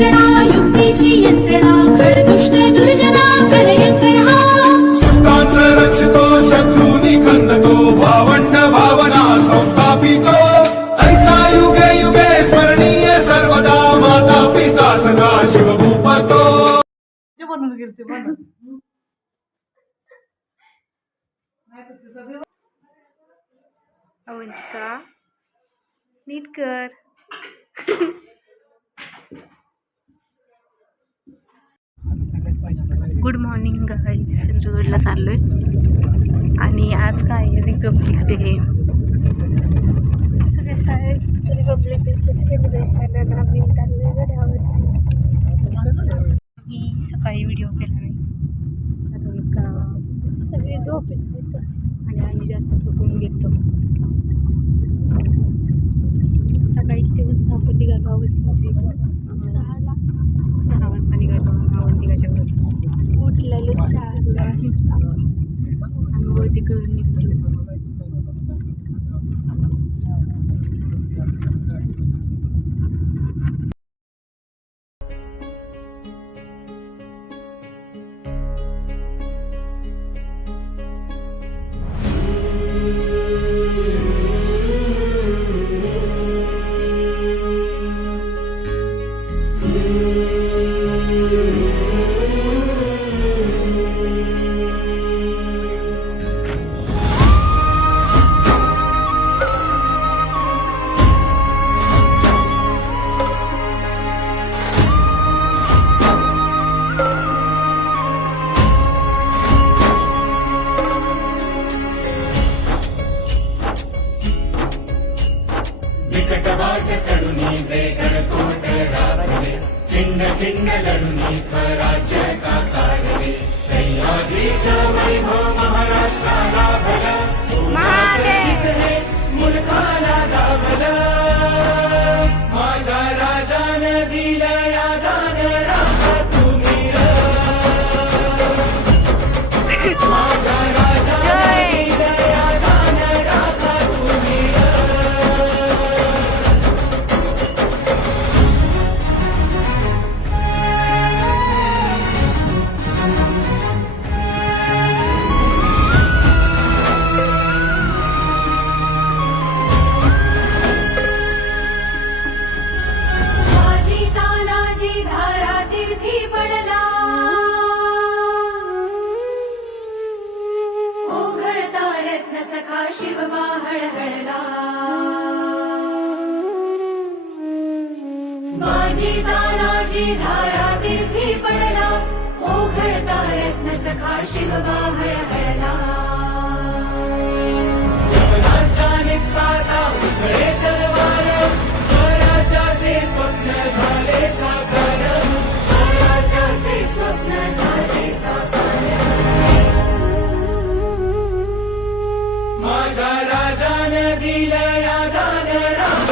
यंत्रणा युक्तीची यंत्रणा खळदुष्ट दुर्जना प्रलयंकर हा सृष्टांचा रक्षितो शत्रूनी खंदतो भावंड भावना संस्थापितो ऐसा युगे युगे स्मरणीय सर्वदा माता पिता सखा शिवभूपतो बनून गेलते म्हणून अवंतिका नीट कर. Good morning guys. रोडला चाललोय आणि आज काय रिपब्लिक डे. सगळे शाळेत रिपब्लिक डेचे सेलिब्रेशन आम्ही चाललोय घड्यावर. मी सकाळी व्हिडिओ केला नाही कारण का सगळे झोपेत होतं आणि आम्ही जास्त थकून गेलो. सकाळी किती वाजता आपण निघालो अवंतिकाच्या इकडं? 6 वाजता निघालो अवंतिकाच्या घरी. उठलेलो 4 वाजता आंघोळ ते करून निघलो. खिंड खिंड लढुनी स्वराज्य साकारले सह्याद्रीचा वैभव महाराष्ट्राला भला सोन्याचे दिसले मुलखाला दावला माझ्या राजानं दिलं या दान राखा तुम्ही र माझ्या राजानं दिलं या दान राखा तुम्ही र सखा शिव हळहळला बाजी तानाजी धारा तीर्थी पडला ओघळता रत्न सखा शिव हळहळला जगनाच्या निपाता उसळे तलवार स्वराज्याचे स्वप्न झाले साकार स्वराज्याचे स्वप्न झाले साकार माझ्या राजानं दिलं या दान राखा